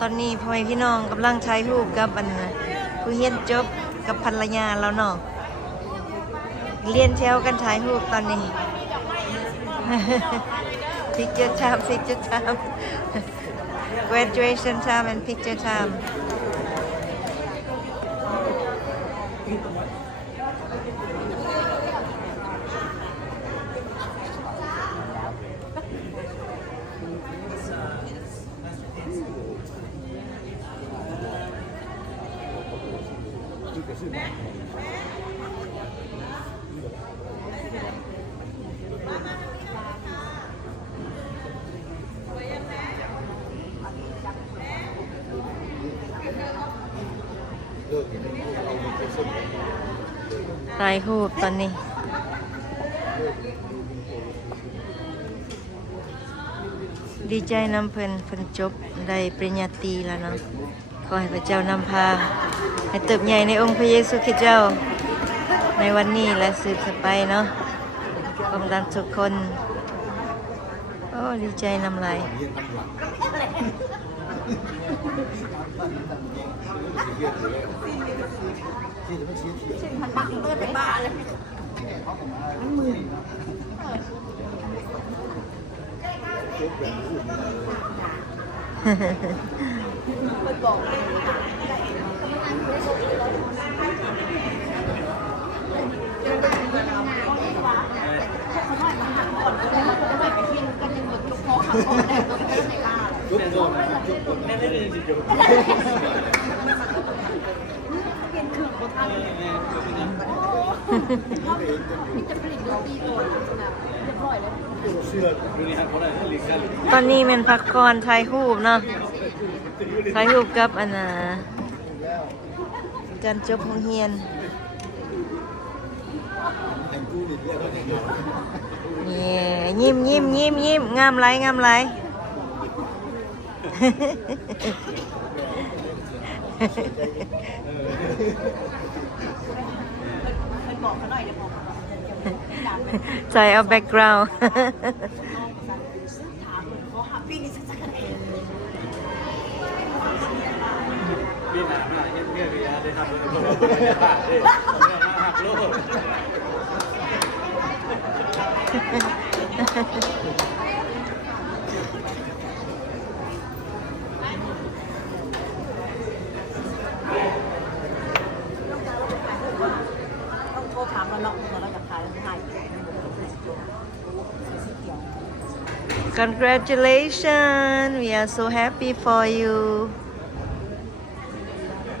ตอนนี้พ่อแม่พี่น้องกำลังถ่ายรูปกับผู้เรียนจบกับภรรยาแล้วเนาะเรียนแถวกันถ่ายรูปตอนนี้ picture time graduation time and picture time ถ่ายรูปตอนนี้ดีใจนำเพิ่นจบได้ปริญญาตรีแล้วเนาะขอให้พระเจ้านำพาให้เติบใหญ่ในองค์พระเยซูคริสต์เจ้าในวันนี้และสืบไปเนาะความดันทุกคนโอ้ดีใจนำลายตอนนี้มันพักก่อนถ่ายรูปเนาะถ่ายรูปกับการจบโรงเรียนนี่ยิ้มงามไรใส่เอาแบ็กกราวด์โทรถามเราเนาะเราจะขายให้ Congratulations we are so happy for you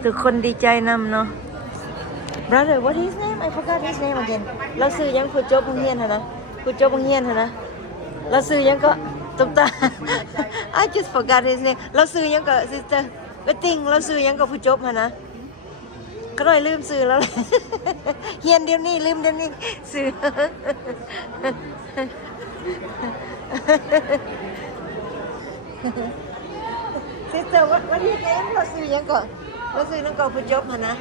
ทุกคนดีใจนำเนาะ Brother what his name I forgot his name again เราซื้อยังผู้จบโรงเรียนนะผู้จบโรงเรียนนะเราซื้อยังก็ตุ๊กตา I just forgot his name เราซื้อยังก็ sister ก็ติงเราซื้อยังก็ผู้จบนะก็เลยลืมซื้อแล้ว เฮียนเดี๋ยวนี้ลืมเดี๋ยวนี้ซื้อ sister what his name เราซื้อยังก็เราซื้อยังก็ผู้จบนะ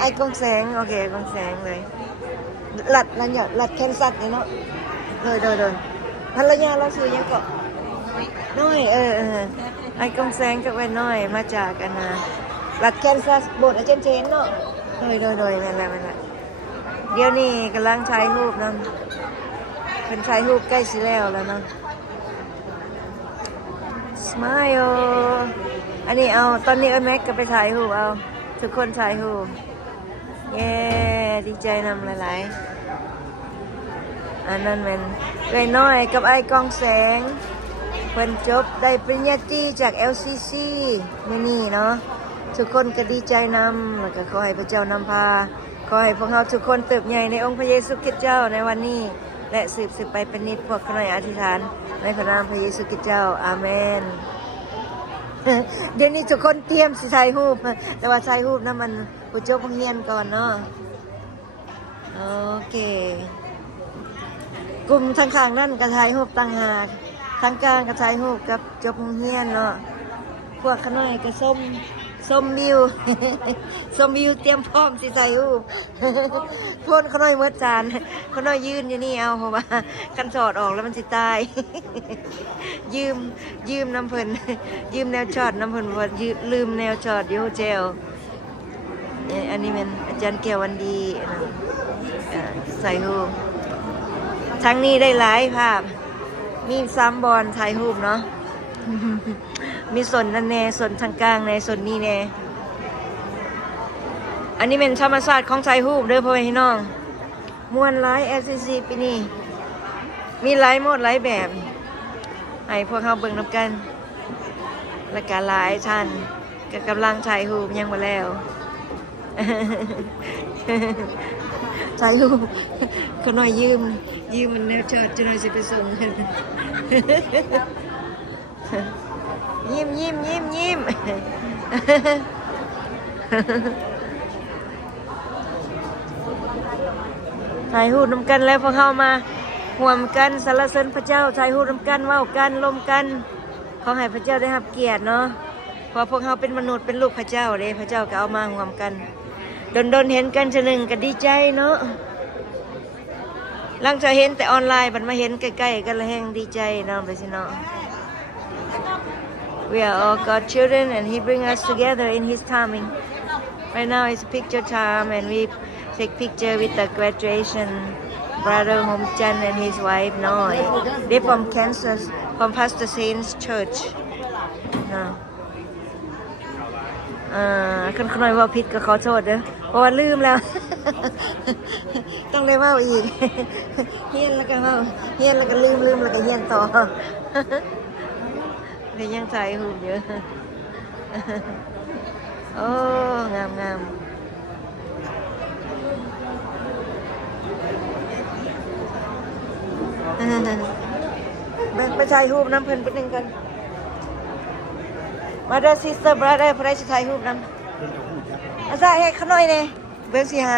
ไอกงแสงโอเคกงแสงเลยหลัดนั่นเนี่ยหลัดแคนซัสเนี่ยเนาะโดยภรรยาเราซื้อยังก็น้อยไอกงแสงกับไว้น้อยมาจากกันนะหลัดแคนซัสโบสถ์อาจารย์เจนเนาะโดยนั่นแหละเดี๋ยวนี้กำลังถ่ายรูปนะเป็นถ่ายรูปใกล้สิแล้วเนาะ Smile อันนี้เอาตอนนี้แม็กก็ไปถ่ายรูปเอาทุกคนถ่ายรูปเย้ดีใจนำหลายๆอันนั้นมันไอ้น้อยกับไอ้กองแสงเพิ่นจบได้ปริญญาตรีจาก LCC มื้อนี้เนาะทุกคนก็ดีใจนำแล้วก็ขอให้พระเจ้านำพาขอให้พวกเราทุกคนเติบใหญ่ในองค์พระเยซูคริสต์เจ้าในวันนี้และสืบไปเป็นนิจพวกข้าพเจ้าอธิษฐานในพระนามพระเยซูคริสต์เจ้าอาเมน เดี๋ยวนี้ทุกคนเตรียมสิถ่ายรูปแต่ว่าถ่ายรูปนั้นมันผู้จบโรงเรียนก่อนเนาะโอเคกลุ่มทางข้างนั่นก็ถ่ายรูปต่างหากทางกลางก็ถ่ายรูปกับจบโรงเรียนเนาะพวกข้างในก็ส้ม ชมวิว ชมวิวเตรียมพร้อมสิใส่หูป พ่นเขาหน่อยเมื่อจานเขาหน่อยยืนอยู่นี่เอาเพราะว่ากันสอดออกแล้วมันสิตาย ยืมน้ำเพิ่น ยืมแนวช็อตน้ำเพิ่นว่าลืมแนวช็อตอยู่เจลอันนี้เป็นอาจารย์แก้ววันดีใส่หูปทั้งนี้ได้หลายภาพมี3 บอลถ่ายรูปเนาะ มีส่วนนั่นแน่ส่วนทางกลางในส่วนนี้แน่อันนี้เป็นธรรมศาสตร์ของถ่ายรูปเด้อพ่อแม่พี่น้องมวนหลาย LCC ปีนี้มีหลายโหมดหลายแบบให้พวกเขาเบิ่งนำกันและก็หลายท่านก็กำลังถ่ายรูปยังบ่แล้ว ถ่ายรูปเขาหน่อยยืมมันแนวเชิดจะหน่อยสิไปส่ง ยิ้ม ถ่ายรูปนำกันแล้วพวกเข้ามาห่วมกันสรรเสริญพระเจ้าถ่ายรูปนำกันเว้ากันลมกันขอให้พระเจ้าได้รับเกียรติเนาะเพราะพวกเขาเป็นมนุษย์เป็นลูกพระเจ้าเด้พระเจ้าก็เอามาห่วมกันดนเห็นกันจะหนึ่งก็ดีใจเนาะหลังจากเห็นแต่ออนไลน์บัดมาเห็นใกล้ๆกันแล้วแห่งดีใจเนาะไปสิเนาะ We are all God's children and He bring us together in His timing. Right now it's picture time and we take picture with the graduation brother Homchan and his wife Noi. They from Kansas, from Pastor Saint's church. No. คนหน่อยว่าผิดก็ขอโทษเด้อเพราะว่าลืมแล้ว ต้องได้เว้าอีก เฮียนแล้วก็เว้าเฮียนแล้วก็ลืมแล้วก็เฮียนต่อ เดี๋ยวยังใส่หูเยอะ โอ้งามไปถ่ายรูปน้ำเพิ่นไปหนึ่งกันมาเด้อซิสเตอร์บราเดอร์พระราชถ่ายรูปน้ำอาซาให้ขน้อยเนี่ยเบิ่งสิหา